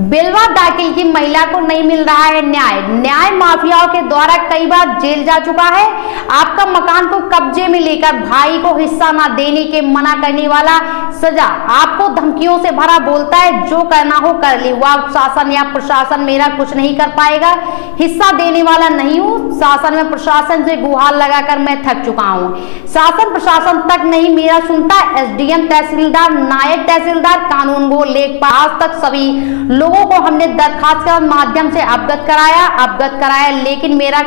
बेलवा दाखिल की महिला को नहीं मिल रहा है न्याय माफियाओं के द्वारा कई बार जेल जा चुका है। आपका मकान को कब्जे में लेकर भाई को हिस्सा ना देने के मना करने वाला सजा, आपको धमकियों से भरा बोलता है जो करना हो कर ले, वह शासन या प्रशासन मेरा कुछ नहीं कर पाएगा, हिस्सा देने वाला नहीं हूँ। शासन में प्रशासन से गुहार लगाकर मैं थक चुका हूँ, शासन प्रशासन तक नहीं मेरा सुनता। एसडीएम, तहसीलदार, नायब तहसीलदार, कानून गो लेखपाल, आज तक सभी लोगों को हमने दरखास्त के माध्यम से अवगत कराया, लेकिन मेरा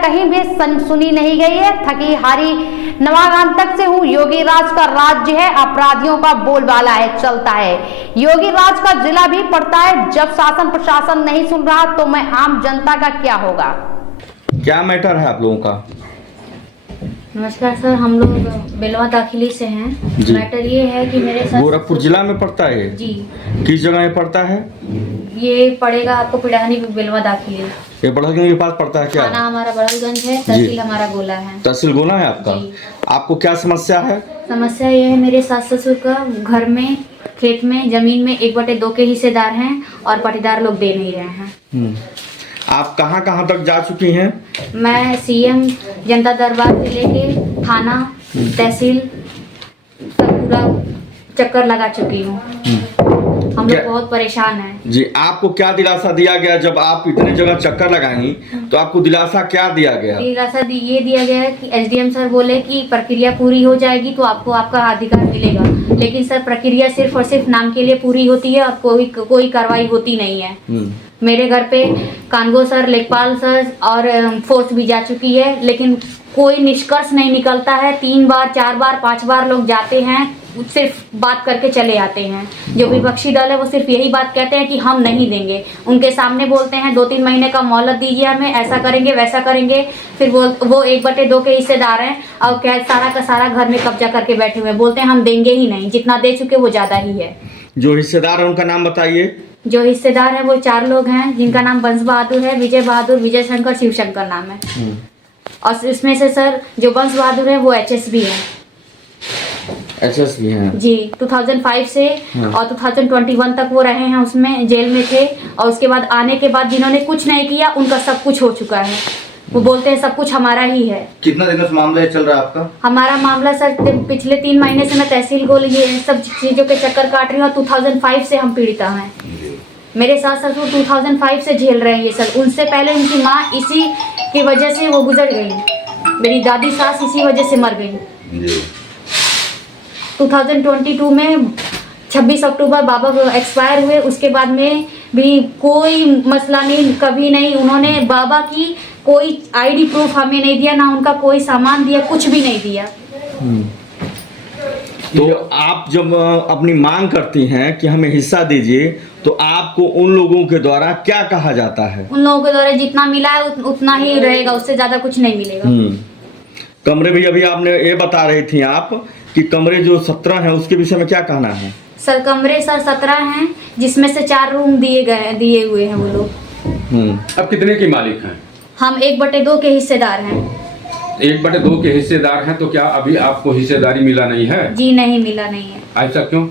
कहीं भी सुनी नहीं गई है। थकी हारी नवागंतक से हूँ। योगी राज का राज्य है, अपराधियों का बोलबाला है, चलता है। योगी राज का जिला भी पड़ता है। जब शासन प्रशासन नहीं सुन रहा तो मैं आम जनता का क्या होगा। क्या मैटर है आप लोगों का? नमस्कार सर, हम लोग बेलवा दाखिली से हैं। मैटर ये है कि मेरे साथ गोरखपुर जिला में पड़ता है जी। किस जगह में पड़ता है? ये पड़ेगा आपको पिड़ानी बेलवा दाखिली। ये बड़हलगंज के पास पड़ता है क्या? थाना हमारा बड़हलगंज है, तहसील हमारा गोला है। तहसील गोला है आपका? आपको क्या समस्या है? समस्या ये है, मेरे सास ससुर का घर में, खेत में, जमीन में 1/2 के हिस्सेदार हैं और पाटीदार लोग दे नहीं रहे हैं। आप कहाँ कहाँ तक जा चुकी हैं? मैं सीएम, जनता दरबार से लेके थाना, तहसील तक पूरा चक्कर लगा चुकी हूँ। हम लोग बहुत परेशान हैं। जी, आपको क्या दिलासा दिया गया जब आप इतने जगह चक्कर लगाई? तो आपको दिलासा क्या दिया गया? दिलासा ये दिया गया है कि एसडीएम सर बोले कि प्रक्रिया पूरी हो जाएगी तो आपको आपका अधिकार मिलेगा, लेकिन सर प्रक्रिया सिर्फ और सिर्फ नाम के लिए पूरी होती है और कोई कार्रवाई होती नहीं है। मेरे घर पे कानगो सर, लेखपाल सर और फोर्स भी जा चुकी है, लेकिन कोई निष्कर्ष नहीं निकलता है। 3 बार, 4 बार, 5 बार लोग जाते हैं, सिर्फ बात करके चले आते हैं। जो विपक्षी दल है वो सिर्फ यही बात कहते हैं कि हम नहीं देंगे। उनके सामने बोलते हैं 2-3 महीने का मोहलत दीजिए हमें, ऐसा करेंगे वैसा करेंगे। फिर वो 1/2 के हिस्सेदार हैं और क्या सारा का सारा घर में कब्जा करके बैठे हुए, बोलते हैं हम देंगे ही नहीं, जितना दे चुके वो ज्यादा ही है। जो हिस्सेदार है उनका नाम बताइए। जो हिस्सेदार है वो 4 लोग हैं, जिनका नाम बंस बहादुर है, विजय बहादुर, विजय शंकर, शिव शंकर नाम है। और इसमें से सर जो बंस बहादुर है वो एचएसबी है। एचएसबी हैं जी, 2005 से और 2021 तक वो रहे हैं, उसमें जेल में थे। और उसके बाद आने के बाद जिन्होंने कुछ नहीं किया उनका सब कुछ हो चुका है। वो बोलते हैं सब कुछ हमारा ही है। कितना दिन से मामला चल रहा है आपका? हमारा मामला सर पिछले 3 महीने से मैं तहसील गोल ये सब चीजों के चक्कर काट रही हूँ। 2005 से हम पीड़िता हैं। मेरे सास ससुर 2005 से झेल रहे हैं ये सब। उनसे पहले उनकी माँ इसी की वजह से वो गुजर गई। मेरी दादी सास इसी वजह से मर गई। 2022 में 26 अक्टूबर बाबा एक्सपायर हुए। उसके बाद में भी कोई मसला नहीं, कभी नहीं। उन्होंने बाबा की कोई आईडी प्रूफ हमें नहीं दिया, ना उनका कोई सामान दिया, कुछ भी नहीं दिया। तो आप जब अपनी मांग करती हैं कि हमें हिस्सा दीजिए, तो आपको उन लोगों के द्वारा क्या कहा जाता है? उन लोगों के द्वारा जितना मिला है उतना ही रहेगा, उससे ज्यादा कुछ नहीं मिलेगा। कमरे भी अभी आपने ये बता रही थी आप कि कमरे जो 17 हैं उसके विषय में क्या कहना है? सर कमरे सर 17 हैं, जिसमें से 4 रूम दिए हुए हैं वो लोग। अब कितने के मालिक हैं? हम 1/2 के हिस्सेदार हैं। 1/2 के हिस्सेदार हैं, तो क्या अभी आपको हिस्सेदारी मिला नहीं है? जी नहीं, मिला नहीं है। ऐसा क्यों?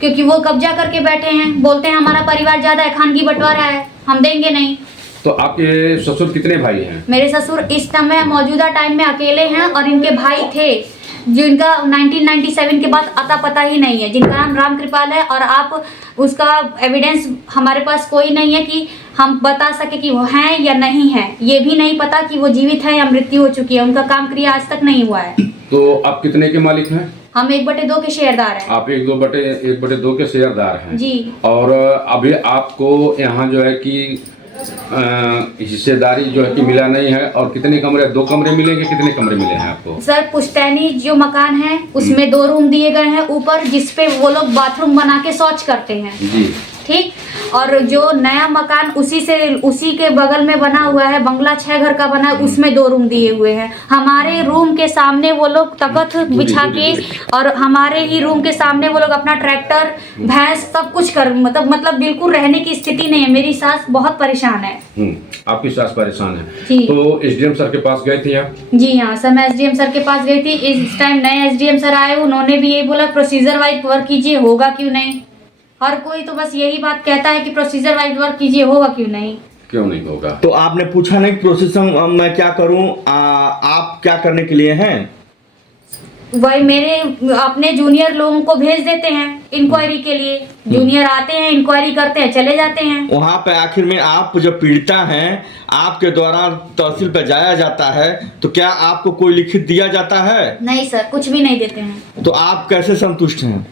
क्योंकि वो कब्जा करके बैठे हैं, बोलते हैं हमारा परिवार ज्यादा है, खानगी बंटवारा है, हम देंगे नहीं। तो आपके ससुर कितने भाई हैं? मेरे ससुर इस समय मौजूदा टाइम में अकेले हैं और इनके भाई थे जिनका 1997 के बाद अता पता ही नहीं है, जिनका नाम राम कृपाल है। और आप उसका एविडेंस हमारे पास कोई नहीं है कि हम बता सके कि वो हैं या नहीं है। ये भी नहीं पता कि वो जीवित है या मृत्यु हो चुकी है, उनका काम क्रिया आज तक नहीं हुआ है। तो आप कितने के मालिक हैं? हम 1/2 के शेयरदार हैं। आप 1/2 के शेयरदार हैं जी। और अभी आपको यहाँ जो है कि हिस्सेदारी जो है कि मिला नहीं है। और कितने कमरे? 2 कमरे मिलेंगे? कितने कमरे मिले हैं आपको? सर पुश्तैनी जो मकान है उसमें 2 रूम दिए गए हैं ऊपर, जिसपे वो लोग बाथरूम बना के शौच करते हैं। जी ठीक। और जो नया मकान उसी के बगल में बना हुआ है, बंगला 6 घर का बना है, उसमें 2 रूम दिए हुए हैं। हमारे रूम के सामने वो लोग तख्त बिछा के और हमारे ही रूम के सामने वो लोग अपना ट्रैक्टर, भैंस सब कुछ कर मतलब बिल्कुल रहने की स्थिति नहीं है। मेरी सास बहुत परेशान है। आपकी सास परेशान है जी। तो एसडीएम सर के पास गए थे आप? जी हाँ सर, मैं एसडीएम सर के पास गई थी। इस टाइम नए एसडीएम सर आए, उन्होंने भी यही बोला प्रोसीजर वाइज वर्क कीजिए, होगा क्यों नहीं। हर कोई तो बस यही बात कहता है कि प्रोसीजर वाइज वर्क कीजिए, होगा क्यों नहीं? क्यों नहीं होगा? तो आपने पूछा नहीं प्रोसेसिंग मैं क्या करूं, आप क्या करने के लिए हैं? वही मेरे अपने जूनियर लोगों को भेज देते हैं इंक्वायरी के लिए, जूनियर आते हैं, इंक्वायरी करते हैं, चले जाते हैं। वहां पे आखिर में आप जब पीड़िता हैं, आपके द्वारा तहसील पे जाया जाता है, तो क्या आपको कोई लिखित दिया जाता है? नहीं सर, कुछ भी नहीं देते हैं। तो आप कैसे संतुष्ट हैं?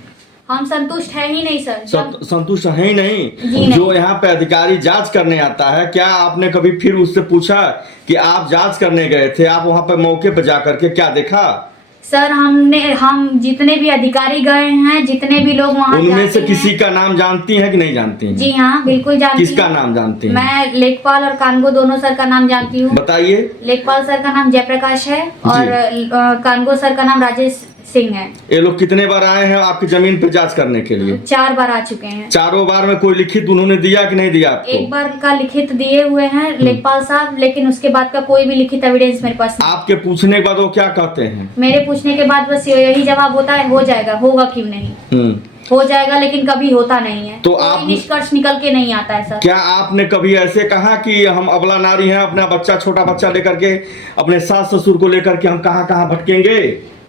हम संतुष्ट है ही नहीं सर। संतुष्ट है ही जी नहीं। नहीं। जो यहाँ पे अधिकारी जांच करने आता है, क्या आपने कभी फिर उससे पूछा कि आप जांच करने गए थे, आप वहां पे मौके पे जाकर के क्या देखा? सर हम जितने भी अधिकारी गए हैं, जितने भी लोग वहाँ उनमें से जाते किसी हैं, का नाम जानती हैं कि नहीं जानती हैं? जी हाँ बिल्कुल जानती किसका हूँ। नाम जानती हैं? मैं लेखपाल और कानगो दोनों सर का नाम जानती हूँ। बताइए। लेखपाल सर का नाम जयप्रकाश है और कानगो सर का नाम राजेश सिंह है। ये लोग कितने बार आए हैं आपकी जमीन पे जांच करने के लिए? 4 बार आ चुके हैं। चारों बार में कोई लिखित उन्होंने दिया कि नहीं दिया आपको? एक बार का लिखित दिए हुए हैं लेखपाल साहब, लेकिन उसके बाद का कोई भी लिखित एविडेंस मेरे पास नहीं। आपके पूछने के बाद वो क्या कहते हैं? मेरे पूछने के बाद बस यही जवाब होता है, हो जाएगा, होगा क्यों नहीं, हो जाएगा, लेकिन कभी होता नहीं है। तो कोई आप निष्कर्ष निकल के नहीं आता है सर। क्या आपने कभी ऐसे कहा कि हम अबला नारी हैं, अपना बच्चा छोटा बच्चा लेकर के, अपने सास ससुर को लेकर के हम कहाँ कहाँ भटकेंगे?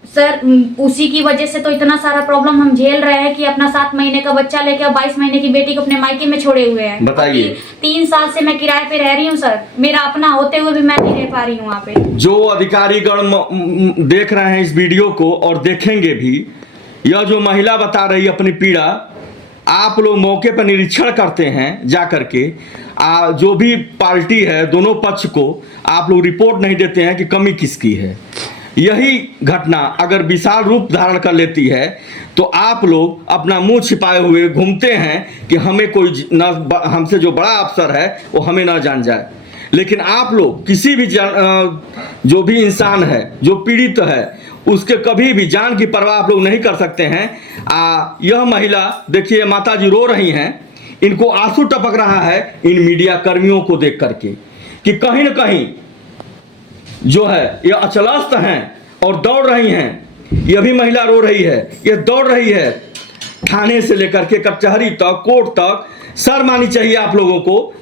सर उसी की वजह से तो इतना सारा प्रॉब्लम हम झेल रहे हैं कि अपना 7 महीने का बच्चा लेकर 22 महीने की बेटी को अपने मायके में छोड़े हुए हैं। बताइए। 3 साल से मैं किराए पे रह रही हूँ सर, मेरा अपना होते हुए भी मैं नहीं रह पा रही हूँ वहाँ पे। जो अधिकारीगण देख रहे हैं इस वीडियो को और देखेंगे भी, यह जो महिला बता रही है अपनी पीड़ा, आप लोग मौके पर निरीक्षण करते हैं जा करके, जो भी पार्टी है दोनों पक्ष को आप लोग रिपोर्ट नहीं देते हैं कि कमी किसकी है। यही घटना अगर विशाल रूप धारण कर लेती है तो आप लोग अपना मुंह छिपाए हुए घूमते हैं कि हमें कोई न, हमसे जो बड़ा अफसर है वो हमें ना जान जाए। लेकिन आप लोग किसी भी जो भी इंसान है जो पीड़ित है उसके कभी भी जान की परवाह आप लोग नहीं कर सकते हैं। यह महिला देखिए, माता जी रो रही हैं, इनको आंसू टपक रहा है इन मीडिया कर्मियों को देख करके कि कहीं न कहीं जो है ये अचलस्त हैं और दौड़ रही हैं। यह भी महिला रो रही है, ये दौड़ रही है थाने से लेकर के कचहरी तक, कोर्ट तक। शर्म आनी चाहिए आप लोगों को।